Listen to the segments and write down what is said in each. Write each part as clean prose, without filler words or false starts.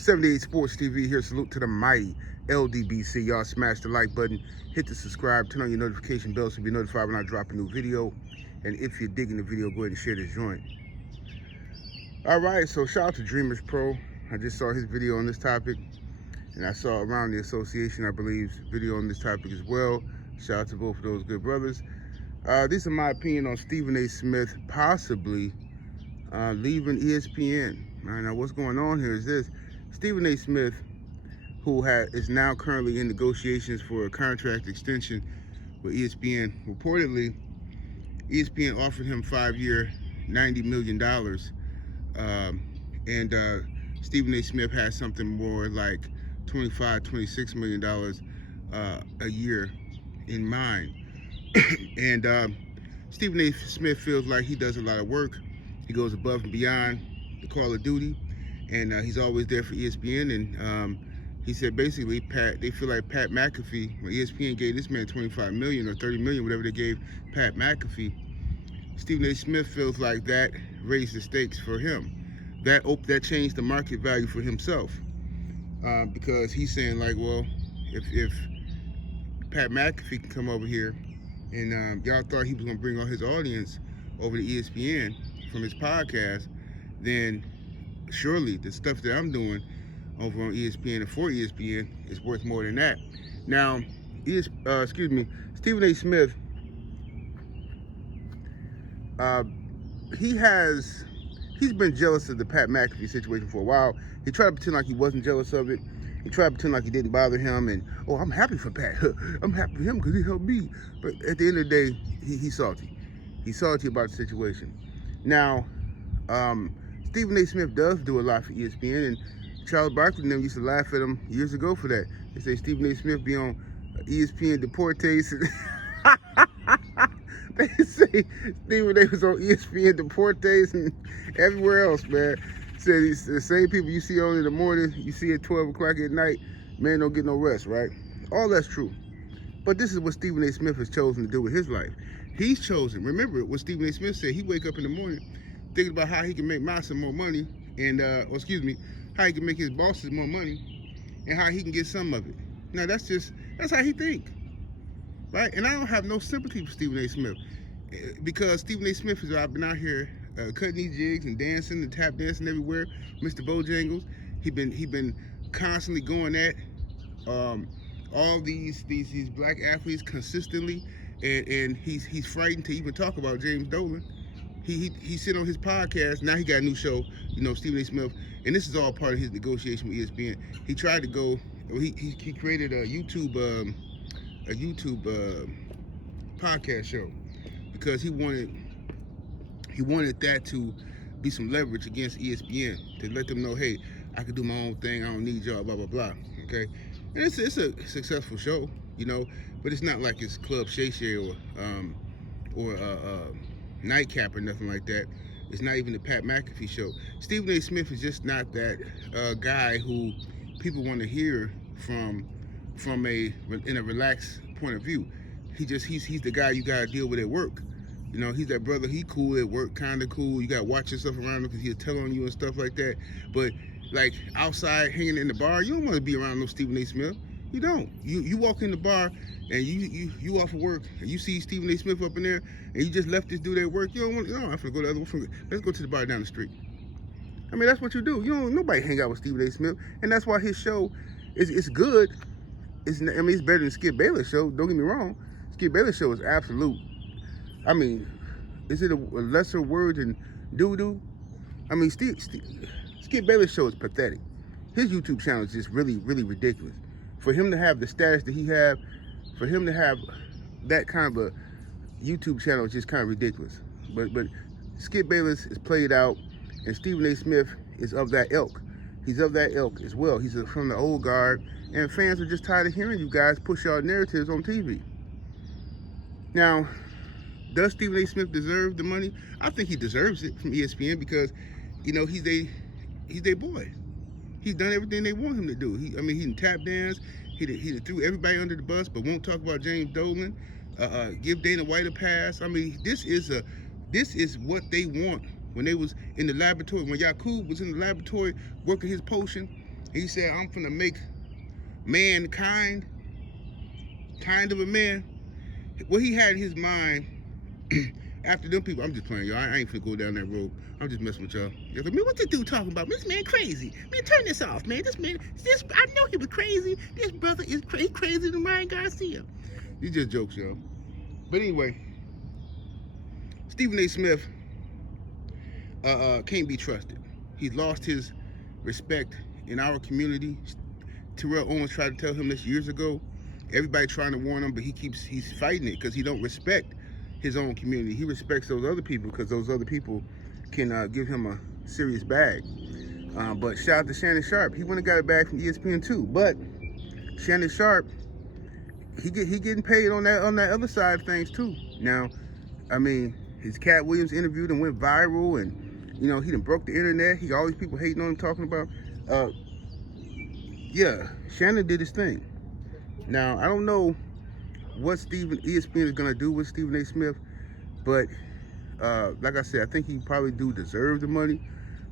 78 Sports TV here. Salute to the mighty LDBC. Y'all smash the like button, hit the subscribe, turn on your notification bell so you'll be notified when I drop a new video. And if you're digging the video, go ahead and share this joint. All right, so shout out to Dreamers Pro. I just saw his video on this topic, and I saw Around the Association, I believe, video on this topic as well. Shout out to both of those good brothers. These are my opinion on Stephen A. Smith possibly leaving ESPN. Now, what's going on here is this. Stephen A. Smith, who is now currently in negotiations for a contract extension with ESPN. Reportedly, ESPN offered him 5-year, $90 million. Stephen A. Smith has something more like $25, $26 million a year in mind. And Stephen A. Smith feels like he does a lot of work. He goes above and beyond the call of duty, and he's always there for ESPN. And he said basically, they feel like Pat McAfee, when ESPN gave this man $25 million or $30 million, whatever they gave Pat McAfee, Stephen A. Smith feels like that raised the stakes for him. That changed the market value for himself, because he's saying like, well, if Pat McAfee can come over here, and y'all thought he was gonna bring all his audience over to ESPN from his podcast, then surely the stuff that I'm doing over on ESPN and for ESPN is worth more than that. Now, Stephen A. Smith, he's been jealous of the Pat McAfee situation for a while. He tried to pretend like he wasn't jealous of it. He tried to pretend like it didn't bother him, and oh, I'm happy for Pat. I'm happy for him because he helped me. But at the end of the day, he's salty. He's salty about the situation. Now, Stephen A. Smith does do a lot for ESPN, and Charles Barkley and them used to laugh at him years ago for that. They say Stephen A. Smith be on ESPN Deportes. They say Stephen A. was on ESPN Deportes and everywhere else, man. Said it's the same people you see on in the morning, you see at 12 o'clock at night, man don't get no rest, right? All that's true. But this is what Stephen A. Smith has chosen to do with his life. He's chosen, remember what Stephen A. Smith said, he wake up in the morning thinking about how he can make Massa more money, and, how he can make his bosses more money, and how he can get some of it. Now that's how he think, right? And I don't have no sympathy for Stephen A. Smith, because Stephen A. Smith has been out here cutting these jigs and dancing and tap dancing everywhere. Mr. Bojangles, he been constantly going at all these black athletes consistently, and he's frightened to even talk about James Dolan. He sit on his podcast. Now he got a new show, Stephen A. Smith, and this is all part of his negotiation with ESPN. He tried to go. He created a YouTube podcast show because he wanted that to be some leverage against ESPN, to let them know, hey, I can do my own thing. I don't need y'all, blah blah blah. Okay, and it's a successful show, but it's not like it's Club Shay Shay or Nightcap or nothing like that. It's not even the Pat McAfee show. Stephen A. Smith is just not that guy who people want to hear from in a relaxed point of view. He's the guy you gotta deal with at work. He's that brother. He cool at work, kind of cool. You gotta watch yourself around him because he'll tell on you and stuff like that. But like outside hanging in the bar, you don't want to be around no Stephen A. Smith. You don't. You walk in the bar and you off of work and you see Stephen A. Smith up in there and you just left this dude at work. You don't want. No, I'm gonna go to the other one. Let's go to the bar down the street. I mean, that's what you do. Nobody hang out with Stephen A. Smith, and that's why his show is good. It's better than Skip Bayless show. Don't get me wrong. Skip Bayless show is absolute. I mean, is it a lesser word than doo-doo? I mean, Skip Bayless show is pathetic. His YouTube channel is just really, really ridiculous. For him to have the status that he have, for him to have that kind of a YouTube channel is just kind of ridiculous. But Skip Bayless is played out, and Stephen A. Smith is of that ilk. He's of that ilk as well. He's from the old guard, and fans are just tired of hearing you guys push y'all narratives on TV. Now, does Stephen A. Smith deserve the money? I think he deserves it from ESPN because, he's their boy. He's done everything they want him to do. He done tap dance. He threw everybody under the bus, but won't talk about James Dolan. Give Dana White a pass. I mean, this is what they want. When they was in the laboratory, when Yakub was in the laboratory working his potion, He said, I'm finna make mankind kind of a man. What he had in his mind after them people, I'm just playing, y'all. I ain't finna go down that road. I'm just messing with y'all. Y'all like, man, what this dude talking about? This man crazy. Man, turn this off, man. This man, I know he was crazy. This brother is crazy than Ryan Garcia. These just jokes, y'all. But anyway, Stephen A. Smith can't be trusted. He's lost his respect in our community. Terrell Owens tried to tell him this years ago. Everybody trying to warn him, but he's fighting it because he don't respect his own community. He respects those other people because those other people can give him a serious bag. But shout out to Shannon Sharp. He went and got it back from ESPN too. But Shannon Sharp, he getting paid on that other side of things too. Now, I mean, his Cat Williams interview and went viral, and you know he done broke the internet. He got all these people hating on him, talking about. Yeah, Shannon did his thing. Now I don't know what ESPN is gonna do with Stephen A. Smith, but like I said, I think he probably do deserve the money.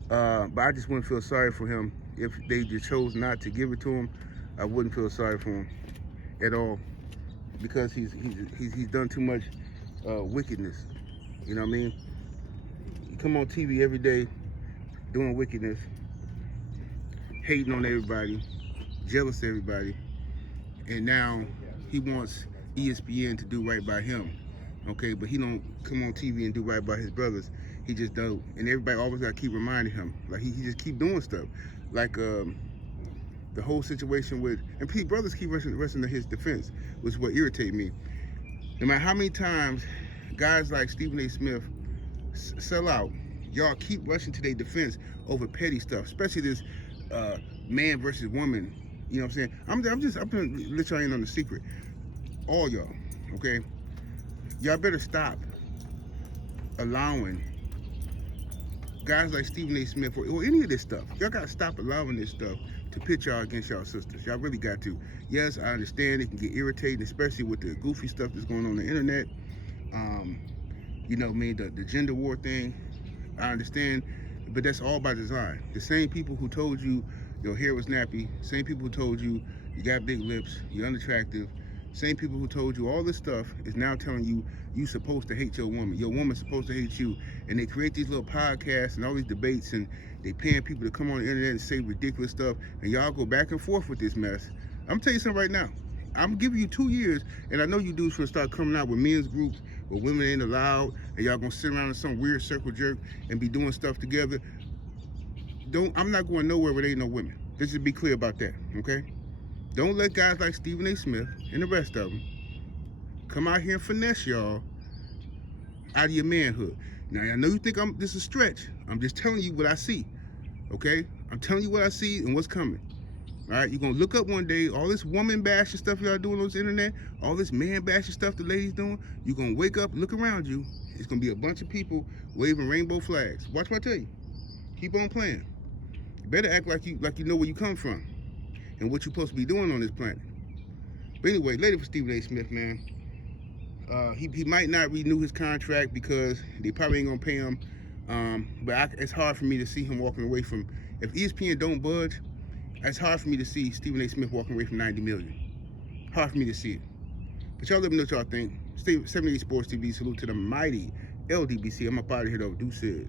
But I just wouldn't feel sorry for him if they just chose not to give it to him. I wouldn't feel sorry for him at all because he's done too much wickedness. You know what I mean? You come on TV every day doing wickedness, hating on everybody, jealous of everybody, and now he wants ESPN to do right by him. Okay, but he don't come on TV and do right by his brothers. He just don't, and everybody always got to keep reminding him. Like he just keep doing stuff, like the whole situation with, and Pete brothers keep rushing to his defense, which is what irritates me. No matter how many times guys like Stephen A. Smith sell out, y'all keep rushing to their defense over petty stuff, especially this man versus woman. You know what I'm saying? I'm gonna let y'all in on the secret. All y'all, okay? Y'all better stop allowing guys like Stephen A. Smith or any of this stuff. Y'all gotta stop allowing this stuff to pit y'all against y'all sisters. Y'all really got to. Yes, I understand it can get irritating, especially with the goofy stuff that's going on the internet. You know what I mean? The gender war thing. I understand, but that's all by design. The same people who told you your hair was nappy, same people who told you you got big lips, you're unattractive, same people who told you all this stuff is now telling you you supposed to hate your woman. Your woman's supposed to hate you. And they create these little podcasts and all these debates, and they paying people to come on the internet and say ridiculous stuff, and y'all go back and forth with this mess. I'm telling you something right now. I'm giving you 2 years, and I know you dudes gonna start coming out with men's groups where women ain't allowed, and y'all gonna sit around in some weird circle jerk and be doing stuff together. I'm not going nowhere where there ain't no women. Let's just be clear about that, okay? Don't let guys like Stephen A. Smith and the rest of them come out here and finesse y'all out of your manhood. Now, I know you think this is a stretch. I'm just telling you what I see, okay? I'm telling you what I see and what's coming. All right, you're gonna look up one day, all this woman bashing stuff y'all doing on this internet, all this man bashing stuff the ladies doing, you're gonna wake up, look around you, it's gonna be a bunch of people waving rainbow flags. Watch what I tell you. Keep on playing. You better act like you know where you come from and what you're supposed to be doing on this planet. But anyway, later for Stephen A. Smith, man. He might not renew his contract because they probably ain't gonna pay him. But it's hard for me to see him walking away from, if ESPN don't budge, it's hard for me to see Stephen A. Smith walking away from $90 million. Hard for me to see it. But y'all let me know what y'all think. 78 Sports TV, salute to the mighty LDBC. I'm up out of here though. Deuces.